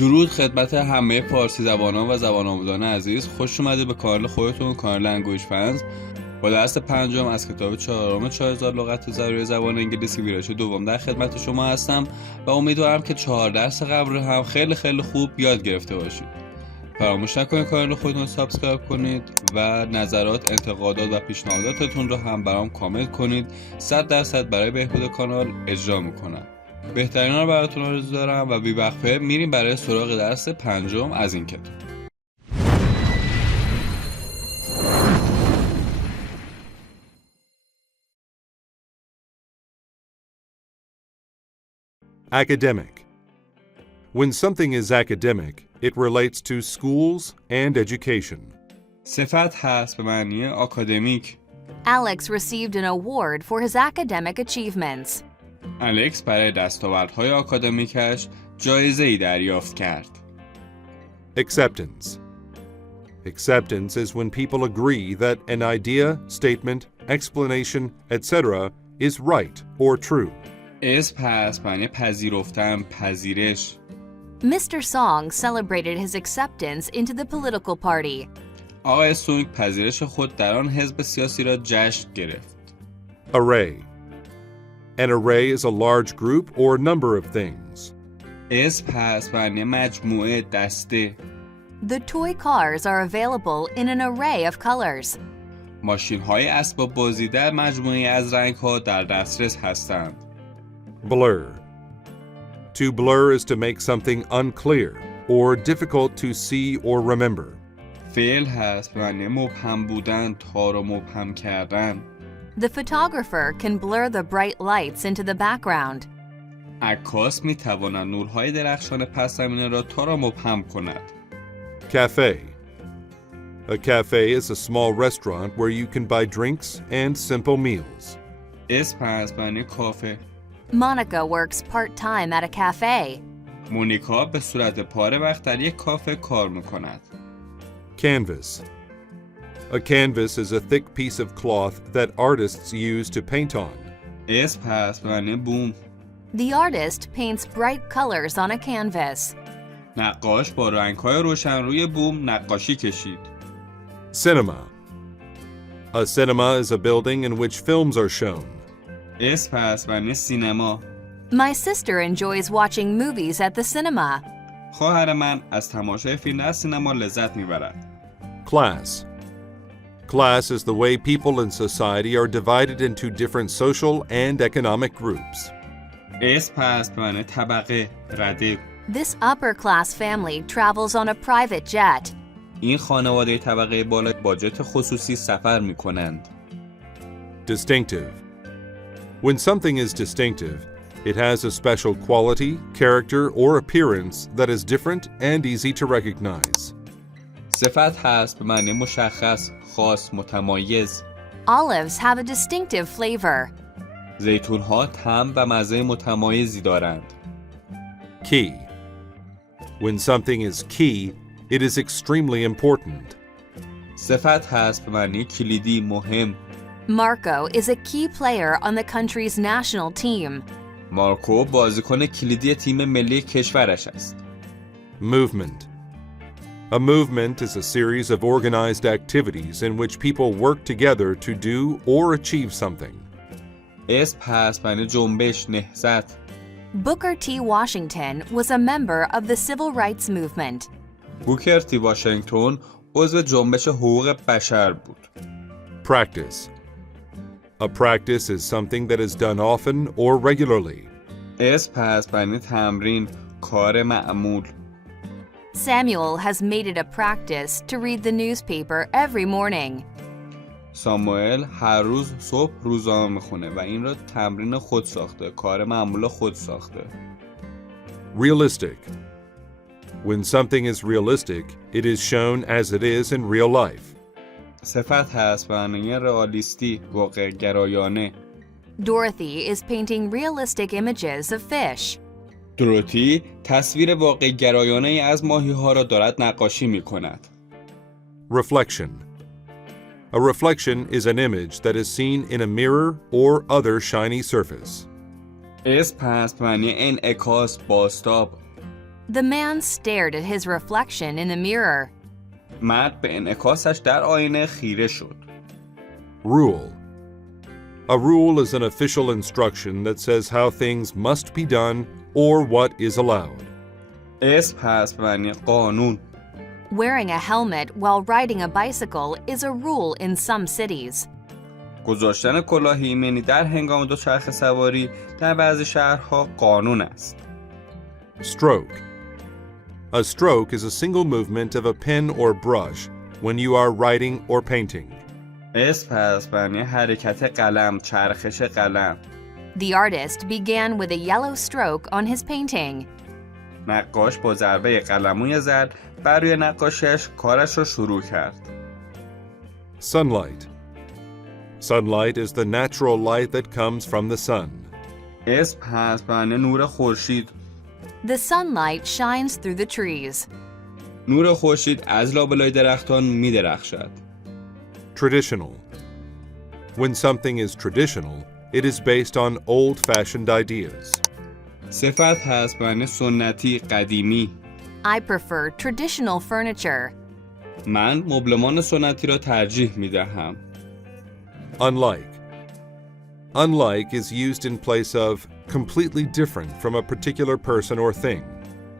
درود خدمت همه فارسی زبانان و زبان آموزان عزیز. خوش اومدید به کانال خودتون، کانال لنگویج فنز. با درس پنجم از کتاب چهارم 4000 لغات ضروری زبان انگلیسی ویرایش دوم در خدمت شما هستم و امیدوارم که 4 درس قبل رو هم خیلی خوب یاد گرفته باشید. فراموش نکنید کانال خودتون رو سابسکرایب کنید و نظرات، انتقادات و پیشنهاداتتون رو هم برام کامنت کنید. 100% برای بهبود کانال اجرا میکنم. بهترین رو براتون آرزو دارم و بی‌وقفه میریم برای سراغ درس پنجم از این کتاب. Academic. When something is academic, it relates to schools and education. صفت هست به معنی آکادمیک. Alex received an award for his academic achievements. الکس برای دستاوردهای آکادمیکش جایزه‌ای دریافت کرد. Acceptance. Acceptance is when people agree that an idea, statement, explanation, etc. is right or true. پس معنی پذیرفتن، پذیرش. Mr. Song celebrated his acceptance into the political party. آقای سونگ پذیرش خود در آن حزب سیاسی را جشن گرفت. Array. An array is a large group or number of things. پس معنی مجموعه، دسته. The toy cars are available in an array of colors. ماشین‌های اسباب بازی در مجموعه از رنگ‌ها در دسترس هستند. Blur. To blur is to make something unclear or difficult to see or remember. فعل هست به معنی مبهم بودن، تار و مبهم کردن. The photographer can blur the bright lights into the background. عکاس می‌تواند نورهای درخشان پس زمینه را تار و مبهم کند. Cafe. A cafe is a small restaurant where you can buy drinks and simple meals. پس معنی کافه. Monica works part-time at a cafe. مونیکا به صورت پاره وقت در یک کافه کار می‌کند. Canvas. A canvas is a thick piece of cloth that artists use to paint on. پس معنی بوم. The artist paints bright colors on a canvas. نقاش با رنگ‌های روشن روی بوم نقاشی کشید. Cinema. A cinema is a building in which films are shown. پس معنی سینما. My sister enjoys watching movies at the cinema. خواهر من از تماشای فیلم در سینما لذت میبرد. Class. Class is the way people in society are divided into different social and economic groups. پس به معنی طبقه، رده. This upper-class family travels on a private jet. این خانواده طبقه بالا با جت خصوصی سفر میکنند. Distinctive. When something is distinctive, it has a special quality, character, or appearance that is different and easy to recognize. صفت هست به معنی مشخص، خاص، متمایز. Olives have a distinctive flavor. زیتون‌ها طعم و مزه متمایزی دارند. Key. When something is key, it is extremely important. صفت هست به معنی کلیدی، مهم. Marco is a key player on the country's national team. مارکو بازیکن کلیدی تیم ملی کشورش است. Movement. A movement is a series of organized activities in which people work together to do or achieve something. پس معنی جنبش، نهضت. Booker T. Washington was a member of the civil rights movement. بوکر تی واشنگتن عضو جنبش حقوق بشر بود. Practice. A practice is something that is done often or regularly. پس معنی تمرین، کار معمول. Samuel has made it a practice to read the newspaper every morning. ساموئل هر روز صبح روزنامه میخونه و این را تمرین خود ساخته، کار معمول خود ساخته. Realistic. When something is realistic, it is shown as it is in real life. صفت هست به معنی رئالیستی، واقع گرایانه. Dorothy is painting realistic images of fish. دروتی تصویر واقع گرایانه ای از ماهی ها را دارد نقاشی می کند. Reflection. A reflection is an image that is seen in a mirror or other shiny surface. پس معنی انعکاس، بازتاب. The man stared at his reflection in the mirror. مرد به انعکاسش در آینه خیره شد. Rule. A rule is an official instruction that says how things must be done or what is allowed. اسم هست به معنی قانون. Wearing a helmet while riding a bicycle is a rule in some cities. گذاشتن کلاه ایمنی در هنگام دوچرخه سواری در بعضی شهرها قانون است. Stroke. A stroke is a single movement of a pen or brush when you are writing or painting. اسم هست به معنی حرکت قلم، چرخش قلم. The artist began with a yellow stroke on his painting. نقاش با ضربه قلموی زرد بر روی نقاشیش کارش را شروع کرد. Sunlight. Sunlight is the natural light that comes from the sun. اسم هست به معنی نور خورشید. The sunlight shines through the trees. نور خورشید از لابلای درختان می درخشد. Traditional. When something is traditional, it is based on old-fashioned ideas. صفت هست به معنی سنتی، قدیمی. I prefer traditional furniture. من مبلمان سنتی را ترجیح می دهم. Unlike. Unlike is used in place of completely different from a particular person or thing.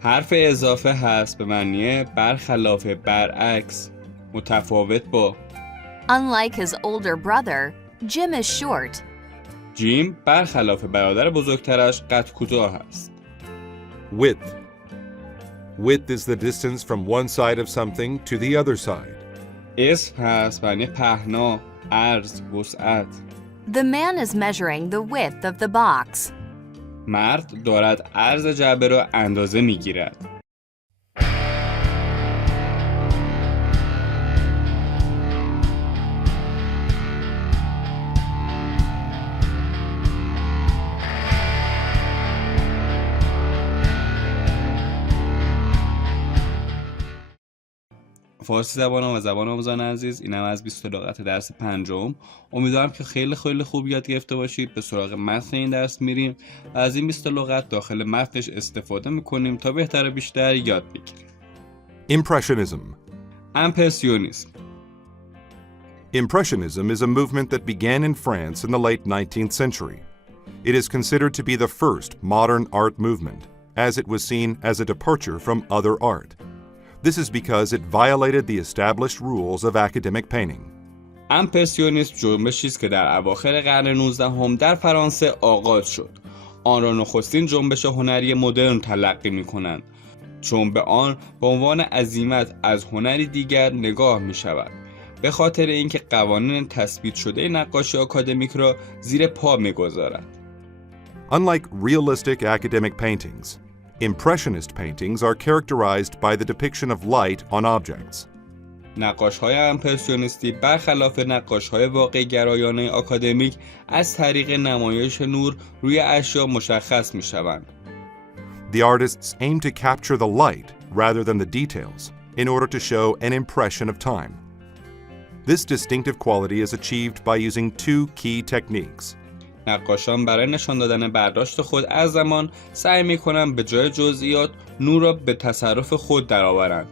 حرف اضافه هست به معنی برخلاف، برعکس، متفاوت با. Unlike his older brother, Jim is short. جیم برخلاف برادر بزرگترش قد کوتاه است. Width. Width is the distance from one side of something to the other side. اسم هست به معنی پهنا، عرض، وسعت. The man is measuring the width of the box. مرد دارد عرض جعبه را اندازه می گیرد. فارسی زبان و زبان آموزان عزیز، اینم از 20 لغت درس پنجم. امیدوارم که خیلی خوب یاد گرفته باشید. به سراغ متن این درس میریم و از این 20 لغت داخل متنش استفاده میکنیم تا بهتر و بیشتر یاد بگیریم. Impressionism. امپرسیونیسم. Impressionism is a movement that began in France in the late 19th century. It is considered to be the first modern art movement, as it was seen as a departure from other art. This is because it violated the established rules of academic painting. امپرسیونیسم جنبشی است که در اواخر قرن 19 در فرانسه آغاز شد. آن را نخستین جنبش هنری مدرن تلقی می‌کنند، چون به آن به عنوان عزیمت از هنری دیگر نگاه می‌شود. به خاطر اینکه قوانین تثبیت شده نقاشی آکادمیک را زیر پا می‌گذارد. Unlike realistic academic paintings, Impressionist paintings are characterized by the depiction of light on objects. نقاش‌های امپرسیونیستی برخلاف نقاش‌های واقع گرایانه آکادمیک از طریق نمایش نور روی اشیا مشخص می‌شوند. The artists aim to capture the light rather than the details in order to show an impression of time. This distinctive quality is achieved by using two key techniques. نقاشان برای نشان دادن برداشت خود از زمان سعی می‌کنند به جای جزئیات نور را به تصرف خود درآورند.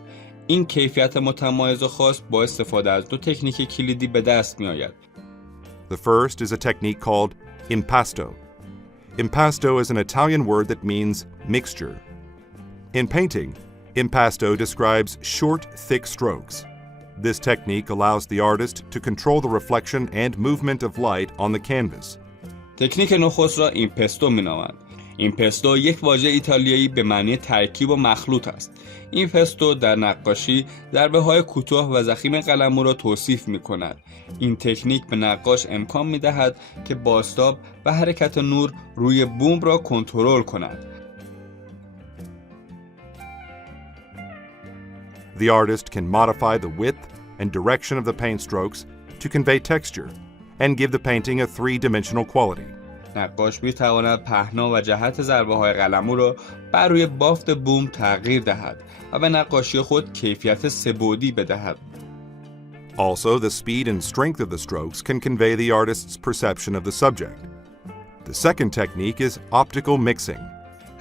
این کیفیت متمایز و خاص با استفاده از دو تکنیک کلیدی به دست می‌آید. The first is a technique called impasto. Impasto is an Italian word that means mixture. In painting, impasto describes short, thick strokes. This technique allows the artist to control the reflection and movement of light on the canvas. تکنیک نخست را ایمپستو می‌نامند. ایمپستو یک واژه ایتالیایی به معنی ترکیب و مخلوط است. ایمپستو در نقاشی ضربه‌های کوتاه و ضخیم قلمو را توصیف می‌کند. این تکنیک به نقاش امکان می‌دهد که بازتاب و حرکت نور روی بوم را کنترل کند. The artist can modify the width and direction of the paint strokes to convey texture and give the painting a three-dimensional quality. نقاش می‌تواند پهنا و جهت ضربه‌های قلمو را بر روی بافت بوم تغییر دهد و به نقاشی خود کیفیت سه‌بعدی بدهد. Also, the speed and strength of the strokes can convey the artist's perception of the subject. The second technique is optical mixing.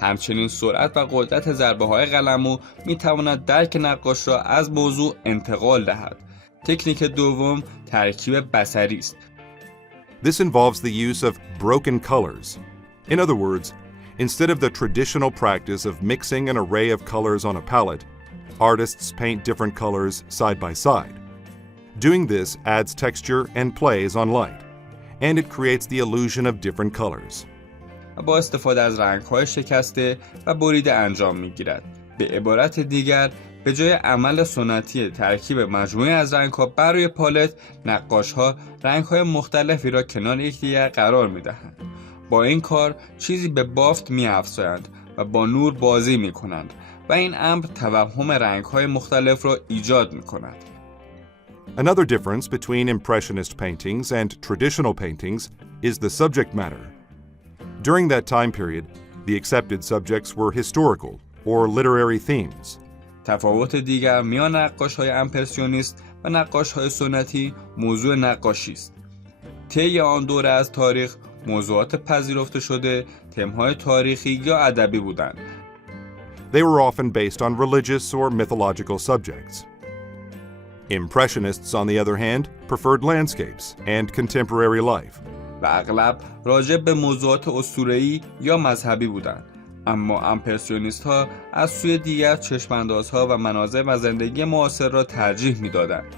همچنین سرعت و قدرت ضربه‌های قلمو می‌تواند درک نقاش را از موضوع انتقال دهد. تکنیک دوم ترکیب بصری است. This involves the use of broken colors. In other words, instead of the traditional practice of mixing an array of colors on a palette, artists paint different colors side by side. Doing this adds texture and plays on light, and it creates the illusion of different colors. با استفاده از رنگ‌های شکسته و بریده انجام می‌گیرد. به عبارت دیگر، به جای عمل سنتی ترکیب مجموعه از رنگ‌ها بر روی پالت، نقاش‌ها رنگ‌های مختلفی را کنار یکدیگر قرار می‌دهند. با این کار چیزی به بافت می‌افزایند و با نور بازی می‌کنند و این امر توهم رنگ‌های مختلف را ایجاد می‌کند. Another difference between Impressionist paintings and traditional paintings is the subject matter. During that time period, the accepted subjects were historical or literary themes. تفاوت دیگر میان نقاش‌های امپرسیونیست و نقاش‌های سنتی موضوع نقاشی است. طی آن دوره از تاریخ موضوعات پذیرفته شده تم‌های تاریخی یا ادبی بودند. They were often based on religious or mythological subjects. Impressionists, on the other hand, preferred landscapes and contemporary life. و اغلب راجع به موضوعات اسطوره‌ای یا مذهبی بودند. اما امپرسیونیست‌ها از سوی دیگر چشم‌اندازها و مناظر و زندگی معاصر را ترجیح می‌دادند.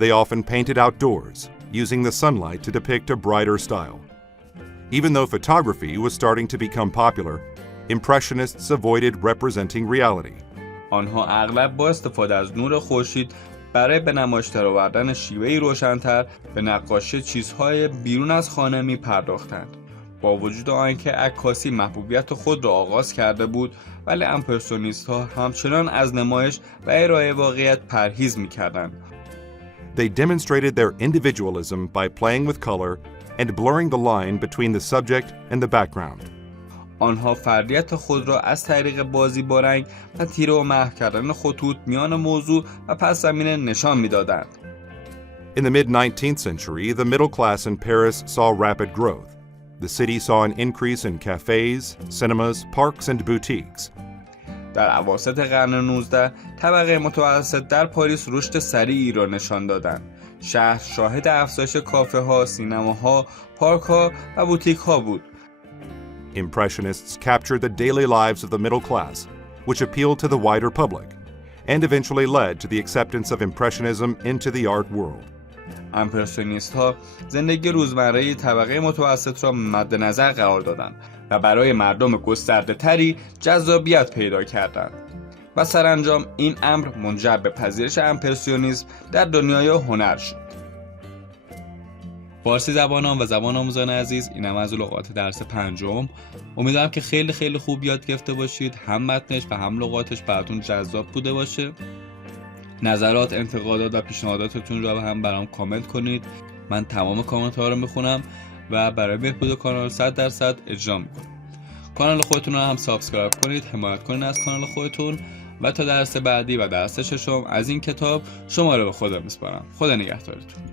They often painted outdoors, using the sunlight to depict a brighter style. Even though photography was starting to become popular, Impressionists avoided representing reality. آنها اغلب با استفاده از نور خورشید برای به نمایش درآوردن شیوه‌ای روشن‌تر به نقاشی چیزهای بیرون از خانه می‌پرداختند. با وجود آنکه عکاسی محبوبیت خود را آغاز کرده بود، ولی امپرسیونیست‌ها همچنان از نمایش و ارائه واقعیت پرهیز می‌کردند. They demonstrated their individualism by playing with color and blurring the line between the subject and the background. آنها فردیت خود را از طریق بازی با رنگ و تیره و محو کردن خطوط میان موضوع و پس زمینه نشان می‌دادند. In the mid-19th century, the middle class in Paris saw rapid growth. The city saw an increase in cafes, cinemas, parks, and boutiques. در اواسط قرن 19 طبقه متوسط در پاریس رشد سریعی را نشان دادند. شهر شاهد افزایش کافه‌ها، سینماها، پارک‌ها و بوتیک‌ها بود. Impressionists captured the daily lives of the middle class, which appealed to the wider public, and eventually led to the acceptance of Impressionism into the art world. امپرسیونیست‌ها زندگی روزمره طبقه متوسط را مد نظر قرار دادند و برای مردم گسترده‌تری جذابیت پیدا کردند. و سرانجام این امر منجر به پذیرش امپرسیونیسم در دنیای هنر شد. فارسی زبانان و زبان آموزان عزیز، اینم از لغات درس پنجم. امیدوارم که خیلی خوب یاد گرفته باشید. هم متنش و هم لغاتش براتون جذاب بوده باشه. نظرات، انتقادات و پیشنهاداتتون رو هم برام کامنت کنید. من تمام کامنت ها رو میخونم و برای بهبود کانال 100% اجرا میکنم. کانال خودتون رو هم سابسکرایب کنید، حمایت کنید از کانال خودتون و تا درس بعدی و درس ششم از این کتاب شما رو به خدا میسپارم. خدا نگهدارتون.